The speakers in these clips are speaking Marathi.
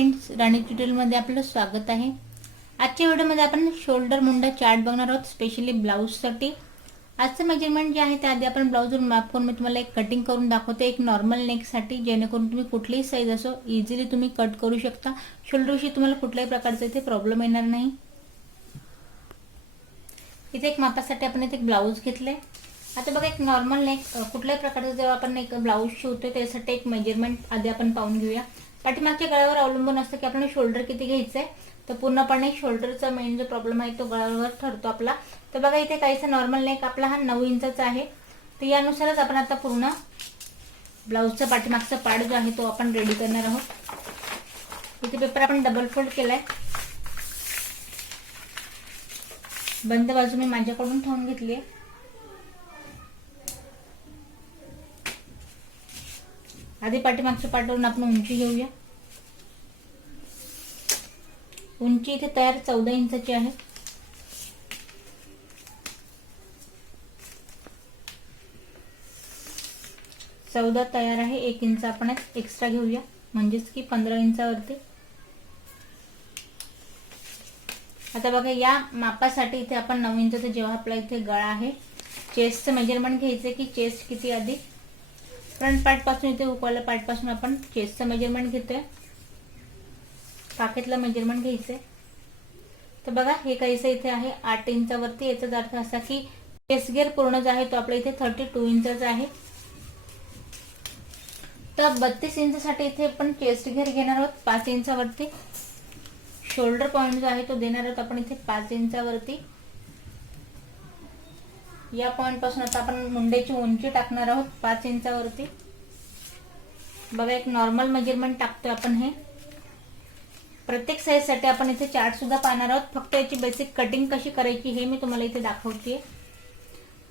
फ्रेंड्स, राणी ट्युटोरियलमध्ये आपलं स्वागत आहे। आजच्या व्हिडिओमध्ये आपण शोल्डर मुंडा चार्ट बघणार आहोत, स्पेशली ब्लाऊजसाठी। आजचं मेजरमेंट जे आहे ते आधी आपण ब्लाऊजवर माप करून मी तुम्हाला एक कटिंग करून दाखवते, एक नॉर्मल नेकसाठी, जेणेकरून तुम्ही कुठलीही साईज असो इझिली तुम्ही कट करू शकता। शोल्डरशी तुम्हाला कुठल्याही प्रकारचा इथे प्रॉब्लेम येणार नाही। इथे एक मापासाठी आपण इथे एक ब्लाऊज घेतले। आता बघा, एक नॉर्मल नेक कुठल्याही प्रकारचं जेव्हा आपण एक ब्लाऊज शिवतो त्यासाठी एक मेजरमेंट आधी आपण पाहून घेऊया। पाठीमागच्या गळ्यावर अवलंबून असतं की आपण शोल्डर किती घ्यायचंय, तर पूर्णपणे शोल्डरचा मेन जो प्रॉब्लेम आहे तो गळ्यावर ठरतो आपला। तर बघा, इथे काहीसा नॉर्मल नेक आपला हा 9 इंचाचा आहे, तर यानुसारच आपण आता पूर्ण ब्लाऊजचा पाठीमागचा पार्ट जो आहे तो आपण रेडी करणार आहोत। इथे पेपर आपण डबल फोल्ड केलाय, बंद बाजू मी माझ्याकडून ठेवून घेतली आहे। आधी पाठीमागच्या पार्टवरून आपण उंची घेऊया। उंची इथे तयार 14 इंचाची आहे। चौदा तयार आहे, 1 इंच आपण एक्स्ट्रा घेऊया, म्हणजेच की 15 इंचावरती। आता बघा, या मापासाठी इथे आपण 9 इंचाचा जेव्हा आपला इथे गळा आहे, चेस्टचं मेजरमेंट घ्यायचं की चेस्ट किती, आधी फ्रंट पार्ट पासून इथे उकवल्या पार्ट पासून आपण चेस्टचं मेजरमेंट घेतोय, काखेतलं मेजरमेंट घ्यायचंय। तर बघा, हे काहीसं इथे आहे 8 इंचावरती। याचा अर्थ असा की चेस्ट घेर पूर्ण जो आहे तो आपल्या इथे 32 इंचाचा आहे। तर 32 इंचासाठी इथे आपण चेस्ट घेर घेणार आहोत 5 इंचावरती। शोल्डर पॉइंट जो आहे तो देणार आहोत आपण इथे 5 इंचावरती। या पॉइंट पासून आता आपण मुंड्याची उंची टाकणार आहोत 5 इंचावरती। बघा, एक नॉर्मल मेजरमेंट टाकतोय आपण। हे प्रत्येक साइज साठी आपण इथे चार्ट सुद्धा पाहणार आहोत, फक्त याची बेसिक कटिंग कशी करायची हे मी तुम्हाला इथे दाखवते।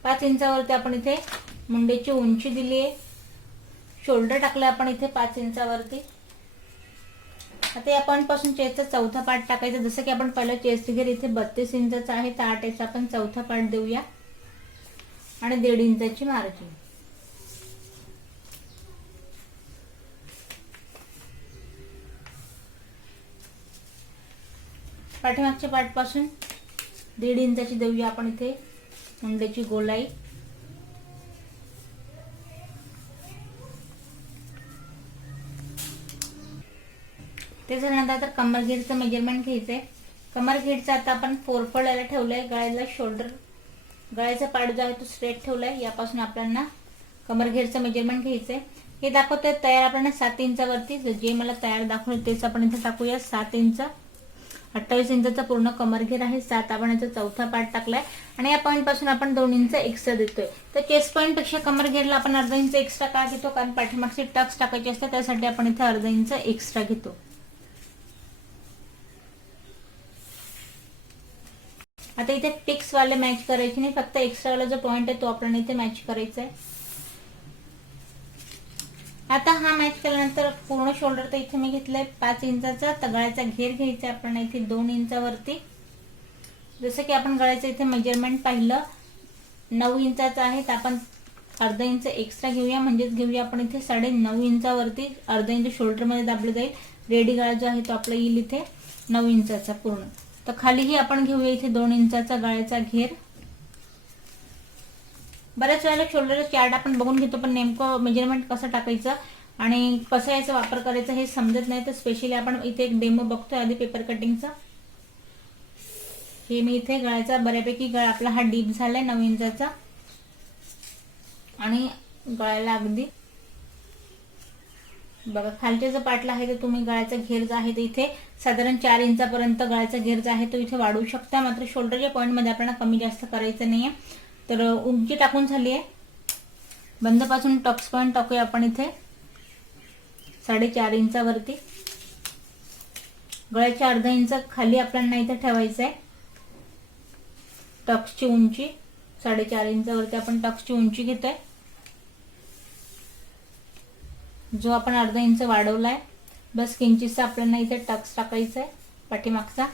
5 इंचावरती आपण इथे मुंड्याची उंची दिली आहे, शोल्डर टाकलं आपण इथे 5 इंचावरती। आता या पॉइंट पासून चेस्टचा चौथा पार्ट टाकायचा। जसं की आपण पहिला चेस्ट घेर इथे 32 इंचाचा आहे, तर 8 इंच आपण चौथा पार्ट देऊया आणि 1.5 इंचाची मार्जिन। पाठीमागच्या पार्ट पासून 1.5 इंचाची देऊया आपण इथे मुंड्याची गोलाई। ते झाल्यानंतर आता कमर घेरचं मेजरमेंट घ्यायचंय। कमर घेरचं आता आपण 4 फोल्ड याला ठेवलंय, गळ्याला शोल्डर गळ्याचा पार्ट जो आहे तो स्ट्रेट ठेवलाय। यापासून आपल्याला कमर घेरचं मेजरमेंट घ्यायचंय। हे दाखवतोय तयार आपल्याला 7 इंचावरती, जे मला तयार दाखवलं तेच आपण इथे टाकूया 7 इंच। 28 इंचाचा पूर्ण कमर घेर आहे, 7 आपण याचा चौथा पार्ट टाकलाय आणि या पॉइंट पासून आपण 2 इंच एक्स्ट्रा देतोय। तर चेस्ट पॉइंट पेक्षा कमर घेरला आपण अर्धा इंच एक्स्ट्रा का घेतो, कारण पाठीमागचे टक्स टाकायचे असतात, त्यासाठी आपण इथे अर्धा इंच एक्स्ट्रा घेतो। आता इथे टिक्स वाले मॅच करायचे नाही, फक्त एक्स्ट्रा वाला जो पॉइंट आहे तो आपल्याला इथे मॅच करायचा आहे। आता हा मॅच केल्यानंतर पूर्ण शोल्डर तर इथे मी घेतलंय 5 इंचाचा, तर गळ्याचा घेर घ्यायचा आपल्याला इथे 2 इंचावरती। जसं की आपण गळ्याचं इथे मेजरमेंट पाहिलं 9 इंचाचा आहे, तर आपण अर्धा इंच एक्स्ट्रा घेऊया, म्हणजेच घेऊया आपण इथे 9.5 इंचावरती। अर्धा इंच शोल्डर मध्ये दाबले जाईल, रेडी गळा जो आहे तो आपला येईल इथे 9 इंचाचा पूर्ण। तर खालीही आपण घेऊया इथे 2 इंचाचा गळ्याचा घेर। बऱ्याच वेळेला शोल्डर चार्ट आपण बघून घेतो, पण नेमकं मेजरमेंट कसं टाकायचं आणि कसं याचा वापर करायचा हे समजत नाही, तर स्पेशली आपण इथे एक डेमो बघतोय आधी पेपर कटिंगचा। हे मी इथे गळ्याचा बऱ्यापैकी गळा आपला हा डीप झालाय 9 इंचाचा आणि गळ्याला अगदी बघा खालच्या जो पार्टला आहे तर तुम्ही गळ्याचा घेर जो आहे ते इथे साधारण 4 इंचापर्यंत गळ्याचा घेर जो आहे तो इथे वाढवू शकता। मात्र शोल्डरच्या पॉइंट मध्ये आपल्याला कमी जास्त करायचं नाहीये। तर उंची टाकून झाली आहे, बंद पासून टक्स पॉइंट टाकूया आपण इथे 4.5 इंचावरती। गळ्याच्या अर्धा इंच खाली आपल्याला इथे ठेवायचं आहे। टक्सची उंची 4.5 इंचावरती आपण टक्सची उंची घेतोय, जो आपण अर्धा इंच वाढवलाय। बस किंचितसा आपल्याला इथे टक्स टाकायचा आहे पाठीमागचा।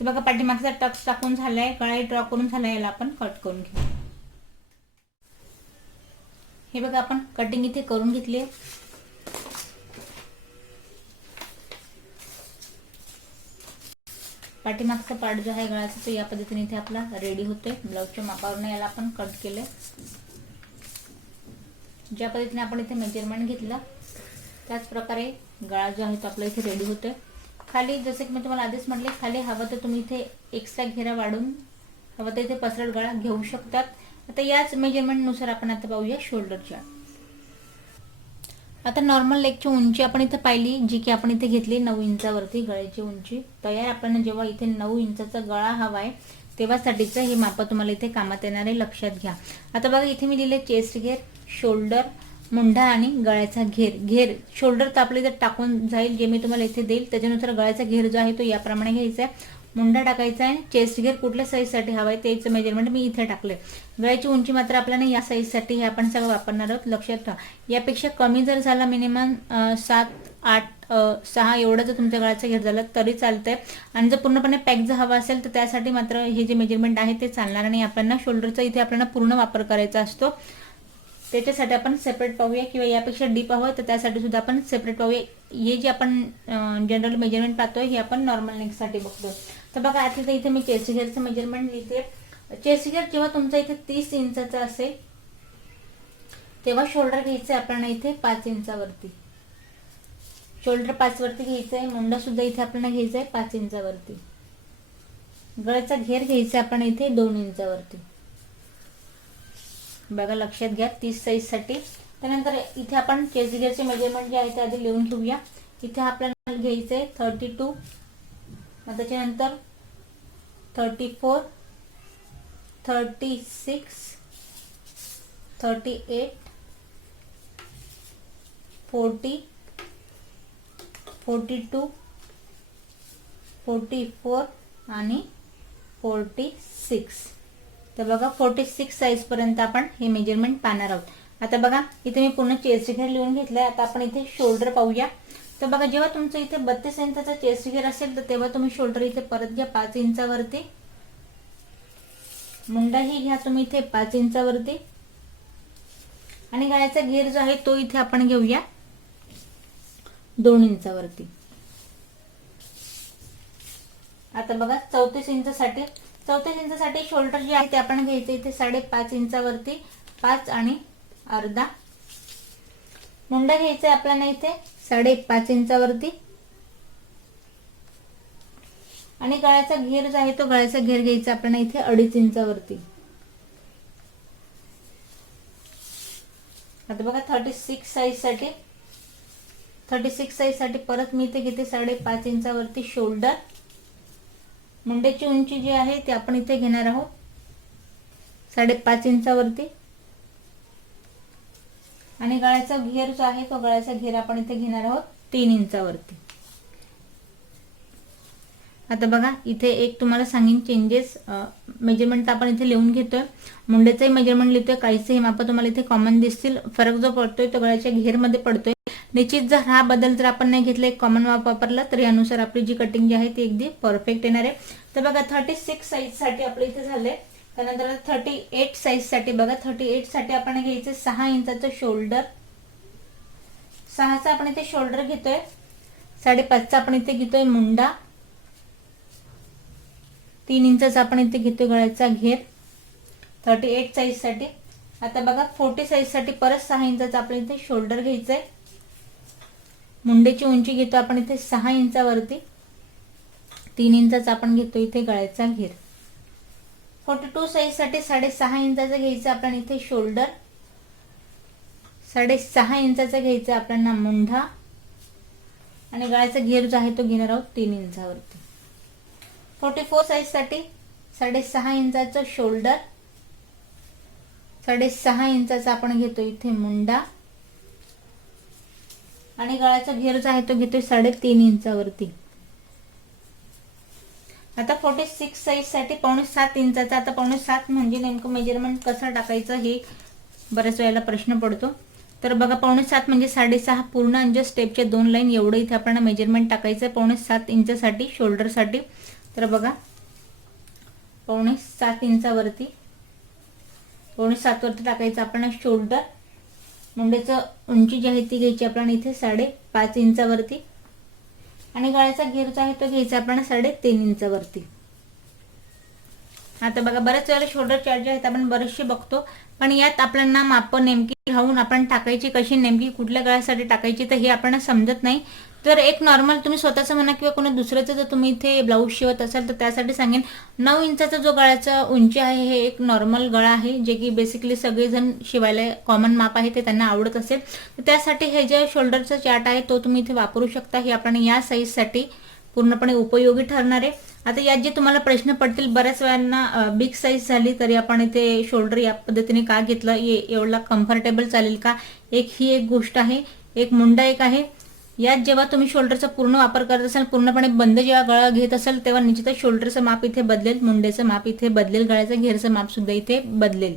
तर बघा, पाठीमागचा टक्स टाकून झालाय, गळा ड्रॉ करून झालाय, याला आपण कट करून घेऊ। हे बघा, आपण कटिंग इथे करून घेतली आहे। पाठीमागचा पार्ट जो आहे गळ्याचा तो या पद्धतीने इथे आपला रेडी होतोय. ब्लाऊजच्या मापावरनं याला आपण कट केले. ज्या पद्धतीने आपण इथे मेजरमेंट घेतलं त्याच प्रकारे गळा जो आहे तो आपला इथे रेडी होतोय. खाली जसे की मी तुम्हाला आधीच म्हटले, खाली हवं तर तुम्ही इथे एक्स्ट्रा घेरा वाढून हवं तर इथे पसरट गळा घेऊ शकतात. आता याच मेजरमेंट नुसार आपण आता पाहूया शोल्डरच्या. आता नॉर्मल लेगची उंची आपण इथे पाहिली, जी की आपण इथे घेतली 9 इंचावरती गळ्याची उंची. तयार आपल्याला जेव्हा इथे 9 इंचाचा गळा हवा आहे तेव्हासाठीचं हे माप तुम्हाला इथे कामात येणारे लक्षात घ्या. आता बघा इथे मी दिले चेस्ट घेर, शोल्डर, मुंढा आणि गळ्याचा घेर. शोल्डर तर आपल्या इथे टाकून जाईल, जे मी तुम्हाला इथे देईल त्याच्यानुसार गळ्याचा घेर जो आहे तो याप्रमाणे घ्यायचा आहे. मुंडा टाकायचा आहे. चेस्ट घेर कुठल्या साईजसाठी हवा आहे त्याचं मेजरमेंट मी इथे टाकले. गळ्याची उंची मात्र आपल्याला या साईजसाठी हे आपण सगळं वापरणार आहोत, लक्षात ठेवा. यापेक्षा कमी जर झाला मिनिमम 7, 8, 6 एवढं जर तुमच्या गळ्याचा घेर झाला तरी चालतंय. आणि जर पूर्णपणे पॅक जर हवा असेल तर त्यासाठी मात्र हे जे मेजरमेंट आहे ते चालणार नाही. आपल्याला शोल्डरचा इथे आपल्याला पूर्ण वापर करायचा असतो. त्याच्यासाठी आपण सेपरेट पाहूया, किंवा यापेक्षा डीप हवं तर त्यासाठी सुद्धा आपण सेपरेट पाहूया. हे जे आपण जनरल मेजरमेंट पाहतोय हे आपण नॉर्मल नेकसाठी बघतो. तर बघा आता इथे मी चेस्ट घेरचं मेजरमेंट लिहिते. चेस्ट घेर जेव्हा तुमचा इथे 30 इंचाचा असेल तेव्हा शोल्डर घ्यायचं आहे आपल्याला इथे 5 इंचावरती. शोल्डर 5 वरती घ्यायचं आहे. मुंडा सुद्धा इथे आपल्याला घ्यायचा आहे 5 इंचावरती. गळ्याचा घेर घ्यायचा आपण इथे 2 इंचावरती. बघा लक्षात घ्या 30 साईजसाठी. त्यानंतर इथे आपण चेस्ट घेरचे मेजरमेंट जे आहे ते आधी लिहून घेऊया. इथे आपल्याला घ्यायचं आहे 32, मग त्याच्यानंतर 34, 36, 38, 40, 42, 44 आणि 46. तर बघा 46 साईज पर्यंत आपण हे मेजरमेंट पाहणार आहोत. आता बघा इथे मी पूर्ण चेस्ट घेर लिहून घेतलाय. आता आपण इथे शोल्डर पाहूया. तर बघा जेव्हा तुमचं इथे 32 इंचाचा चेस्ट घेर असेल तर तेव्हा तुम्ही शोल्डर इथे परत घ्या 5 इंचावरती. मुंडाही घ्या तुम्ही इथे 5 इंचावरती. आणि गळ्याचा घेर जो आहे तो इथे आपण घेऊया 2 इंचावरती. आता बघा 34 इंचासाठी शोल्डर जे आहे ते आपण घ्यायचे इथे 5.5 इंचावरती, 5 आणि अर्धा. मुंडा घ्यायचा आहे आपल्याला इथे 5.5 इंचावरती. आणि गळ्याचा घेर जो आहे तो गळ्याचा घेर घ्यायचा आपल्याला इथे 2.5 इंचावरती. आता बघा 36 साईजसाठी परत मी इथे घेते 5.5 इंचावरती शोल्डर. मुंड्याची उंची जी आहे ती आपण इथे घेणार आहोत 5.5 इंचावरती. आणि गळ्याचा घेर जो आहे तो गळ्याचा घेर आपण इथे घेणार आहोत 3 इंचावरती. आता बघा इथे एक तुम्हाला सांगेन चेंजेस. मेजरमेंट आपण इथे लिहून घेतोय. मुंड्याचंही मेजरमेंट लिहितोय. काहीच हे माप तुम्हाला इथे कॉमन दिसतील. फरक जो पडतोय तो गळ्याच्या घेरमध्ये पडतोय. निश्चित जर हा बदल जर आपण नाही घेतला, एक कॉमन माप वापरला तर यानुसार आपली जी कटिंग जी आहे ती अगदी परफेक्ट येणार आहे. तर बघा 36 साईजसाठी आपलं इथे झालंय. त्यानंतर 38 साईजसाठी बघा 38 साठी आपण घ्यायचे 6 इंचाचं शोल्डर. 6चा आपण इथे शोल्डर घेतोय. 5.5चा आपण इथे घेतोय मुंडा. 3 इंचाचा आपण इथे घेतोय गळ्याचा घेर 38 साईजसाठी. आता बघा 40 साईजसाठी परत 6 इंचाचा आपण इथे शोल्डर घ्यायचंय. मुंड्याची उंची घेतो आपण इथे 6 इंचावरती. 3 इंचाचा आपण घेतो इथे गळ्याचा घेर. 42 साईजसाठी 6.5 इंचाचा घ्यायचा आपण इथे शोल्डर. 6.5 इंचाचा घ्यायचा आपल्याला मुंढा. आणि गळ्याचा घेर जो आहे तो घेणार आहोत 3 इंचावरती. 44 साईजसाठी 6.5 इंचाचं शोल्डर. 6.5 इंचाचा आपण घेतो इथे मुंडा. आणि गळ्याचा घेर जो आहे तो घेतोय 3.5 इंचावरती. आता 46 साईजसाठी 6.5 इंचाचा. आता 6.5 म्हणजे नेमकं मेजरमेंट कसं टाकायचं हे बऱ्याच वेळेला प्रश्न पडतो. तर बघा 6.5 म्हणजे 6.5 पूर्ण आणि स्टेपच्या 2 लाईन एवढं इथे आपल्याला मेजरमेंट टाकायचं आहे 6.5 इंचासाठी शोल्डरसाठी. तर बघा 7.5 इंचावरती 7.5 वरती टाकायचं आपण शोल्डर. मुंड्याचं उंची जी आहे ती घ्यायची आपल्याला इथे 5.5 इंचावरती. आणि गळ्याचा घेर जो आहे तो घ्यायचा आपण 3.5 इंचावरती. आता बघा बऱ्याच वेळेला शोल्डर चार्ट जे आहेत आपण बरेचसे बघतो, पण यात आपल्याला माप नेमकी घालून आपण टाकायची कशी, नेमकी कुठल्या गळ्यासाठी टाकायची तर हे आपल्याला समजत नाही. तर एक नॉर्मल तुम्ही स्वतःचं म्हणा किंवा कोणी दुसऱ्याचं जर तुम्ही इथे ब्लाऊज शिवत असाल तर त्यासाठी सांगेन 9 इंचाचा जो गळ्याचा उंची आहे हे एक नॉर्मल गळा आहे, जे की बेसिकली सगळेजण शिवायला कॉमन माप आहे ते त्यांना आवडत असेल. तर त्यासाठी हे जे शोल्डरचा चार्ट आहे तो तुम्ही इथे वापरू शकता. हे आपण या साईजसाठी पूर्णपणे उपयोगी ठरणार आहे. आता यात जे तुम्हाला प्रश्न पडतील, बऱ्याच वेळांना बिग साईज झाली तरी आपण इथे शोल्डर या पद्धतीने का घेतलं, एवढा कम्फर्टेबल चालेल का, ही एक गोष्ट आहे. एक मुंडा एक आहे. यात जेव्हा तुम्ही शोल्डरचा पूर्ण वापर करत असाल, पूर्णपणे बंद जेव्हा गळा घेत असाल तेव्हा निश्चितच शोल्डरचं माप इथे बदलेल, मुंडेचं माप इथे बदलेल, गळ्याचं घेरचं माप सुद्धा इथे बदलेल.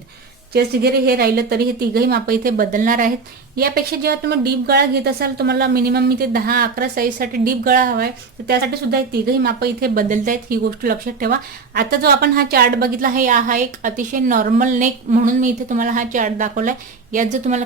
चेस्ट घेर हे राहिलं तरी हे तिघही माप इथे बदलणार आहेत. यापेक्षा जेव्हा तुम्ही डीप गळा घेत असाल, तुम्हाला मिनिमम इथे 10-11 साईजसाठी डीप गळा हवाय, तर त्यासाठी सुद्धा हे तिघही माप इथे बदलतायत. ही गोष्ट लक्षात ठेवा. आता जो आपण हा चार्ट बघितला आहे हा एक अतिशय नॉर्मल नेक म्हणून मी इथे तुम्हाला हा चार्ट दाखवलाय. यात जर तुम्हाला